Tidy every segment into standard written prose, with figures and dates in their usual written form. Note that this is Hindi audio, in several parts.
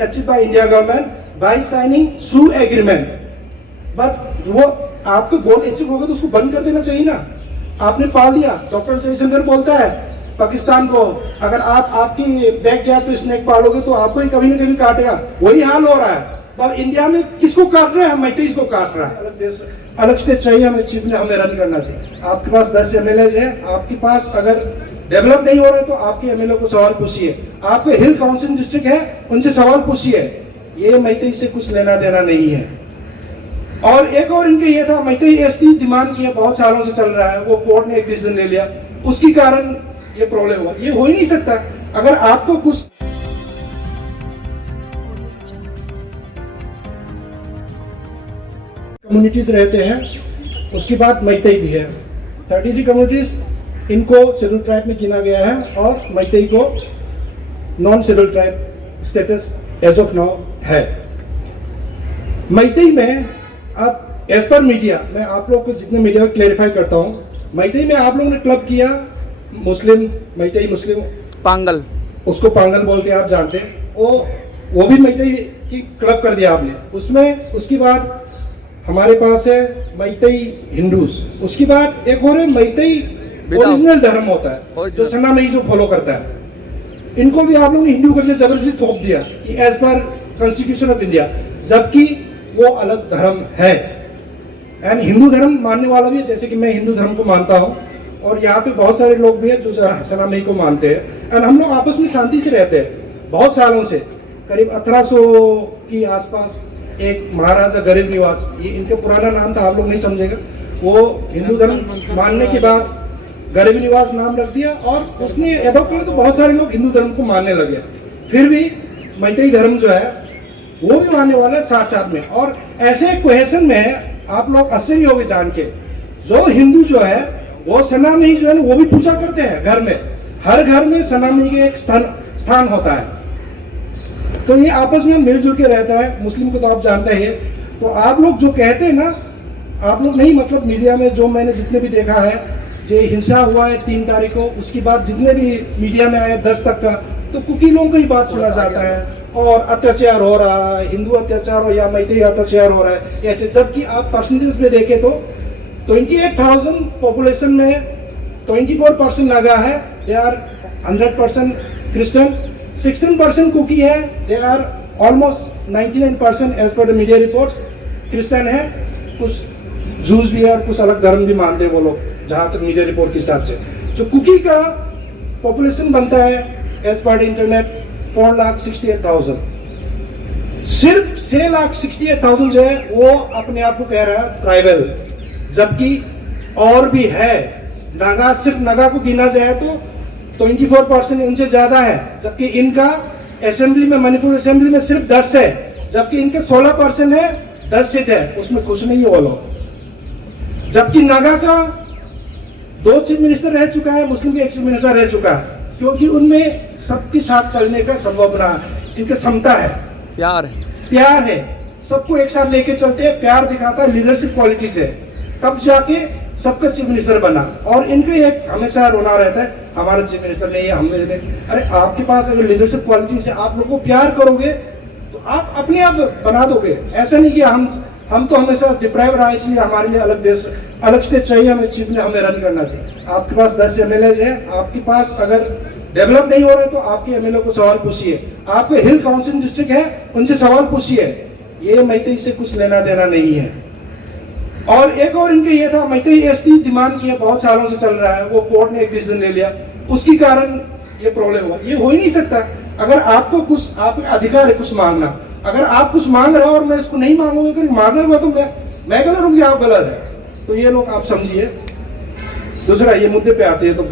achieved by India government by signing SU agreement. But वो आपको गोल अचीव होगा तो उसको बंद कर देना चाहिए ना। आपने पाल दिया। डॉक्टर जयशंकर बोलता है पाकिस्तान को, अगर आप आपकी बैकयार्ड पे स्नेक पालोगे तो आपको ही कभी ना कभी काटेगा। वही हाल हो रहा है। अब इंडिया में किसको काट रहे हैं? मैतेईस को काट रहा है। अलग देश, अलग स्टेट चाहिए हमें, चीफ ने हमें रन करना चाहिए। आपके पास 10 MLAs है, आपके पास अगर डेवलप नहीं हो रहा है तो आपके MLA को सवाल पूछिए। आपके हिल काउंसिल डिस्ट्रिक्ट है, उनसे सवाल पूछिए। ये मैतेई से कुछ लेना देना नहीं है। और एक और इनके ये था, मैतेई ST डिमांड किया, बहुत सालों से चल रहा है, वो कोर्ट ने एक डिसीजन ले लिया, उसके कारण ये प्रॉब्लम हुआ। ये हो ही नहीं सकता। अगर आपको कुछ कम्युनिटीज रहते हैं, उसके बाद मैतेई भी है। 33 कम्युनिटीज, इनको शेड्यूल ट्राइब में गिना गया है और मैतेई को non scheduled tribe status as of now है। मैतेई में अब एज पर मीडिया, मैं आप लोग को जितने मीडिया को क्लेरिफाई करता हूँ, मैतेई में आप लोगों ने क्लब किया मुस्लिम, मैतेई मुस्लिम पांगल, उसको पांगल बोलते हैं, आप जानते हैं। वो भी मैतेई की क्लब कर दिया आपने उसमें। उसके बाद हमारे पास है मैतेई हिंदूज, उसके बाद एक और है मैतेई ओरिजिनल धर्म होता है जो सनातनी जो फॉलो करता है। इनको भी आप लोगों ने हिंदू कल्चर जबरदस्ती थोप दिया कि as per constitution of India, जबकि वो अलग धर्म है। एंड हिंदू धर्म मानने वाला भी है, जैसे कि मैं हिंदू धर्म को मानता हूँ और यहाँ पे बहुत सारे लोग भी हैं जो सनातनी को मानते हैं। एंड हम लोग आपस में शांति से रहते हैं बहुत सालों से। करीब 1800 की आसपास एक महाराजा गरीब निवास, ये इनका पुराना नाम था, आप लोग नहीं समझेगा। वो हिंदू धर्म मानने के बाद गरीब निवास नाम रख दिया और उसने एडॉप्ट किया, तो बहुत सारे लोग हिंदू धर्म को मानने लगे। फिर भी मैतेई धर्म जो है वो भी मानने वाला है साथ साथ में। और ऐसे क्वेश्चन में आप लोग आश्चर्य होंगे जान के, जो हिंदू जो है वो सनातनी जो है ना वो भी पूजा करते हैं घर में। हर घर में सनातनी के एक स्थान होता है, तो ये आपस में मिलजुल के रहता है। मुस्लिम को तो आप जानते हैं। तो आप लोग जो कहते हैं ना, आप लोग नहीं, मतलब मीडिया में जो मैंने जितने भी देखा है, जो हिंसा हुआ है 3 तारीख को, उसके बाद जितने भी मीडिया में आए 10 तक का, तो कुकी लोगों की बात सुना जाता है और अत्याचार हो रहा है, हिंदू अत्याचार हो या मैतेई अत्याचार हो रहा है ऐसे। जबकि आप परसेंटेज में देखें तो 28,000 पॉपुलेशन में 24% नागा है, दे आर 100% क्रिश्चियन, 16% कुकी है, they are almost 99% as per the media reports Christian है। कुछ जूस भी है और कुछ अलग धर्म भी मानते हैं वो लोग, जहां तक मीडिया रिपोर्ट के हिसाब से। जो कुकी का पॉपुलेशन बनता है एज पर इंटरनेट 4,68,000। सिर्फ 6,68,000 जो है वो अपने आप को कह रहा है ट्राइबल, जबकि और भी है। नागा, सिर्फ नागा को गिना जाए तो 24% उनसे ज्यादा है, जबकि इनका असेंबली में, मणिपुर असेंबली में सिर्फ 10 है, जबकि इनके 16% है, 10 सीट है, उसमें कुछ नहीं है वो लोग। जबकि नागा का 2 चीफ मिनिस्टर रह चुका है, मुस्लिम के 1 चीफ मिनिस्टर रह चुका है, क्योंकि उनमें सबके साथ चलने का संभावना है, इनकी क्षमता है, प्यार है, सबको एक साथ लेके चलते हैं, प्यार दिखाता है, लीडरशिप क्वालिटी से, तब जाके सबका चीफ मिनिस्टर बना। और इनका एक हमेशा रोना रहता है, हमारा चीफ मिनिस्टर नहीं है, हमने। अरे आपके पास अगर लीडरशिप क्वालिटी से आप लोगों को प्यार करोगे तो आप अपने आप बना दोगे। ऐसा नहीं कि हम तो हमेशा डिप्राइव रहा, इसलिए हमारे लिए अलग देश, अलग स्टेट चाहिए हमें, चीफ ने हमें रन करना चाहिए। आपके पास 10 MLAs है, आपके पास अगर डेवलप नहीं हो रहा है तो आपके MLA को सवाल पूछिए। आपके हिल काउंसिल डिस्ट्रिक्ट है, उनसे सवाल पूछिए। ये मैतेई से कुछ लेना देना नहीं है। और एक और इनके ये था, मैतेई ST डिमांड किया, बहुत सालों से चल रहा है, वो कोर्ट ने एक डिसीजन ले लिया, उसके कारण ये प्रॉब्लम हुआ। ये हो ही नहीं सकता। अगर आपको कुछ, आपका अधिकार है कुछ मांगना, अगर आप कुछ मांग रहे हो और मैं इसको नहीं मांगूंगा, अगर मांगा हुआ तो मैं गलत हूँ, आप गलत है, तो ये लोग आप समझिए। दूसरा, ये मुद्दे पे आते हैं तो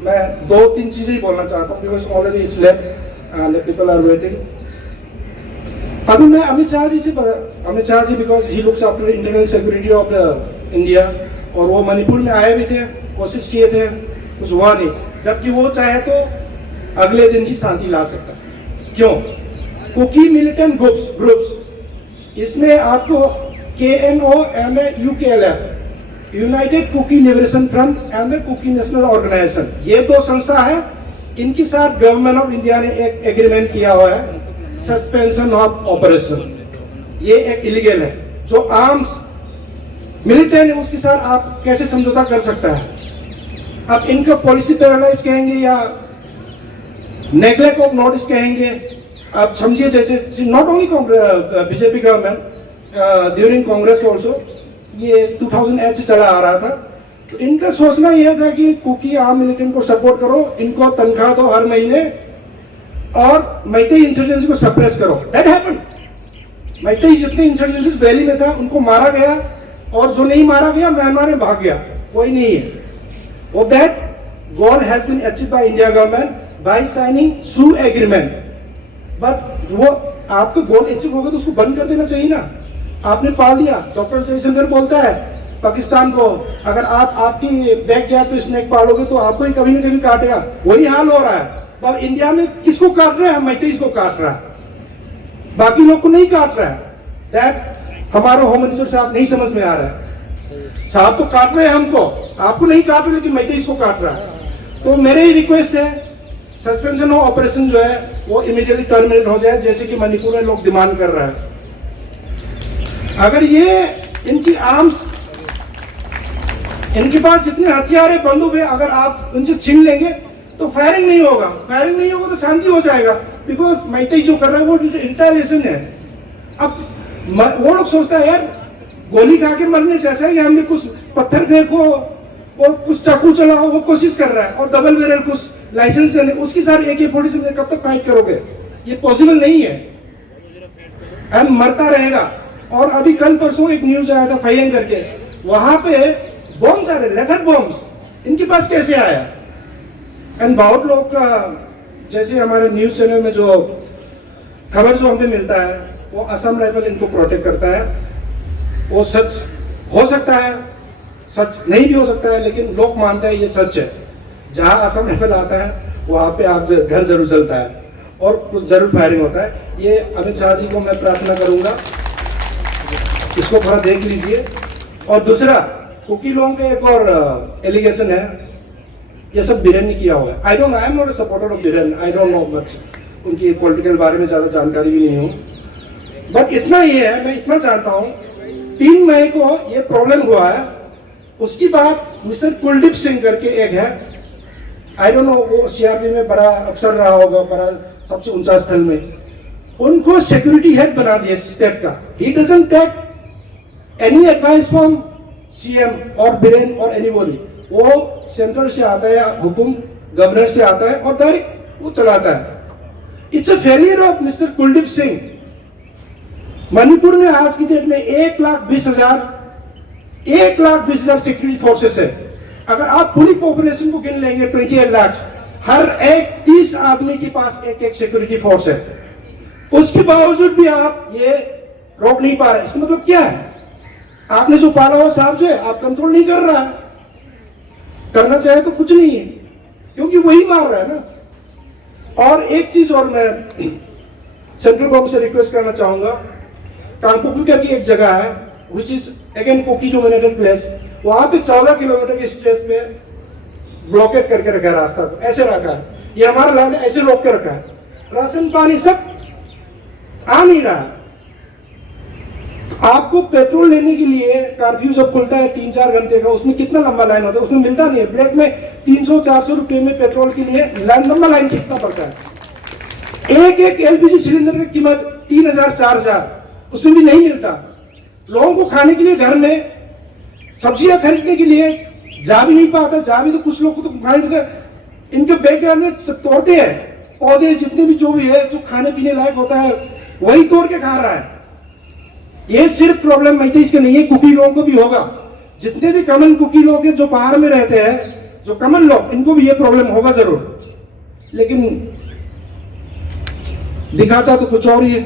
मैं 2-3 चीजें ही बोलना चाहता हूँ, because already it's late and people are waiting. अभी मैं Amit Shah ji because he looks after internal security of the India, और वो मणिपुर में आए भी थे, कोशिश किए थे, कुछ हुआ नहीं। जबकि वो चाहे तो अगले दिन ही शांति ला सकता। क्यों? कुकी मिलिटेंट ग्रुप्स, इसमें आपको KNO and UKLF, United Kuki Liberation Front and the Kuki National Organisation, ये 2 संस्था है, इनके साथ गवर्नमेंट ऑफ इंडिया ने एक एग्रीमेंट किया हुआ है सस्पेंशन ऑफ ऑपरेशन, ये एक इलीगल है। जो आर्म्स मिलिटेंट है उसके साथ आप कैसे समझौता कर सकता है? अब इनका पॉलिसी पैरालाइज कहेंगे या नेग्लेक्ट ऑफ नोटिस कहेंगे, आप समझिए। जैसे not only BJP government, during Congress also ये 2008 से चला आ रहा था। तो इनका सोचना यह था कि कुकी आर्म मिलिटेंट को सपोर्ट करो, इनको तनख्वाह दो हर महीने और मैतेई इंसर्जेंसी को सप्रेस करो। That happened. मैतेई जितने इंसर्जेंसीज वैली में था उनको मारा गया, और जो नहीं मारा गया म्यांमार में भाग गया, कोई नहीं है। वो that goal has been achieved by India government by signing SoO agreement. But वो आपको गोल अचीव होगा तो उसको बंद कर देना चाहिए ना। आपने पाल दिया। डॉक्टर जयशंकर बोलता है पाकिस्तान को, अगर आप आपकी बैकयार्ड पे स्नेक पालोगे तो आपको ही कभी ना कभी काटेगा। वही हाल हो रहा है। अब इंडिया में किसको काट रहे हैं? मैतेईस को काट रहा है, बाकी लोग को नहीं काट रहा है। दैट हमारा होम मिनिस्टर साहब नहीं समझ में आ रहा है। साहब तो काट रहे हैं हमको, आपको नहीं काट रहे, लेकिन मैतेईस को काट रहा है। तो मेरे ही रिक्वेस्ट है सस्पेंशन ऑफ ऑपरेशन जो है वो इमीडिएटली टर्मिनेट हो जाए, जैसे कि मणिपुर में लोग डिमांड कर रहे हैं। अगर ये इनकी आर्म्स, इनके पास जितने हथियार है, बंदूक है, अगर आप उनसे छीन लेंगे तो फायरिंग नहीं होगा। फायरिंग नहीं होगा तो शांति हो जाएगा, बिकॉज मैतेई जो कर रहा है वो रिटेलिएशन है। अब वो लोग सोचता है यार गोली खा के मरने से ऐसा है कि हमने कुछ पत्थर फेंको और कुछ चाकू चलाओ, वो कोशिश कर रहा है, और डबल बैरल कुछ लाइसेंस करने, उसके साथ AK-47 कब तक फाइट करोगे? ये पॉसिबल नहीं है। एंड मरता रहेगा। और अभी कल परसों एक न्यूज आया था फैयन करके, वहां पे बॉम्ब्स आ रहे, लेटर बॉम्ब्स, इनके पास कैसे आया? एंड बहुत लोग का, जैसे हमारे न्यूज चैनल में जो खबर जो हमें मिलता है, वो असम राइफल इनको प्रोटेक्ट करता है। वो सच हो सकता है, सच नहीं भी हो सकता है, लेकिन लोग मानते हैं ये सच है। जहां असम राइफल आता है वहां पे आप घर जरूर जलता है और जरूर फायरिंग होता है। ये अमित शाह जी को मैं प्रार्थना करूंगा, इसको थोड़ा देख लीजिए। और दूसरा, कुकी लोगों का एक और एलिगेशन है, ये सब बिरेन ने किया हुआ है। I am not a supporter of villain, I don't know much, उनकी पॉलिटिकल बारे में ज्यादा जानकारी भी नहीं हूँ। बट इतना ये है, मैं इतना जानता हूँ, 3 मई को ये प्रॉब्लम हुआ है। उसके बाद मिस्टर कुलदीप सिंह करके एक है, आई डोंट नो, वो CRP में बड़ा अफसर रहा होगा, बड़ा सबसे ऊंचा स्थल में, उनको सिक्योरिटी हेड बना दिया स्टेट का। He doesn't take any advice from CM और बिरेन और एनीबॉडी। वो सेंटर से आता है, हुकुम गवर्नर से आता है और डायरेक्ट वो चलाता है। It's a failure of mister Kuldeep Singh. Manipur में आज की डेट में 1,20,000 सिक्योरिटी फोर्सेस है। अगर आप पूरी पॉपुलेशन को गिन लेंगे 28 लाख, हर एक 30 आदमी के पास एक सिक्योरिटी फोर्स है। उसके बावजूद भी आप ये रोक नहीं पा रहे। इसका मतलब क्या है? आपने जो पाला हुआ सांप जो है आप कंट्रोल नहीं कर रहा है। करना चाहे तो कुछ नहीं है, क्योंकि वही मार रहा है ना। और एक चीज और मैं सेंट्रल गवर्नमेंट से रिक्वेस्ट करना चाहूंगा, कांगपुकी करके एक जगह है which is again Kuki dominated place, वहां पे 14 किलोमीटर के स्ट्रेच पे ब्लॉकेट करके रखा है रास्ता को, ऐसे रखा है। ये हमारा लैंड ऐसे रोक के रखा है, राशन पानी सब आ नहीं रहा है। आपको पेट्रोल लेने के लिए कर्फ्यू जब खुलता है 3-4 घंटे का, उसमें कितना लंबा लाइन होता है, उसमें मिलता नहीं है। ब्लैक में 300-400 रुपए में पेट्रोल के लिए लंबा लाइन खींचना पड़ता है। एक LPG सिलेंडर की कीमत 3,000-4,000, उसमें भी नहीं मिलता। लोगों को खाने के लिए घर में सब्जियां खरीदने के लिए जा भी नहीं पाता। जा भी तो कुछ लोग को तो खाने, इनके बैकयार्ड में तोड़ते हैं पौधे, जितने भी जो भी है जो खाने पीने लायक होता है वही तोड़ के खा रहा है। ये सिर्फ प्रॉब्लम मैतेईस के नहीं है, कुकी लोगों को भी होगा। जितने भी कमन कुकी लोग हैं जो पहाड़ में रहते हैं, जो कमन लोग, इनको भी ये प्रॉब्लम होगा जरूर, लेकिन दिखाता तो कुछ और ही है।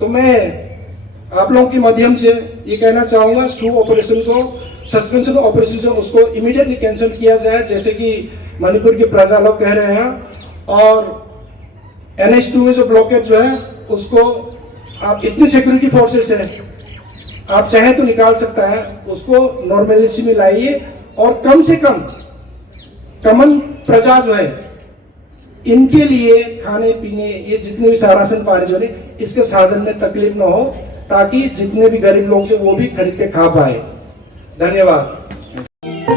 तो मैं आप लोगों के माध्यम से ये कहना चाहूंगा, शू ऑपरेशन को, सस्पेंशन ऑपरेशन जो उसको इमीडिएटली कैंसिल किया जाए, जैसे कि मणिपुर के प्रजा लोग कह रहे हैं। और NH2 में जो ब्लॉकेट जो है उसको आप, इतनी सिक्योरिटी फोर्सेस है, आप चाहे तो निकाल सकता है, उसको नॉर्मलिटी में लाइए। और कम से कम कमन प्रजा जो है इनके लिए खाने पीने ये जितने भी सारासन पानी जो है इसके साधन में तकलीफ ना हो, ताकि जितने भी गरीब लोग हैं वो भी खरीद के खा पाए। धन्यवाद।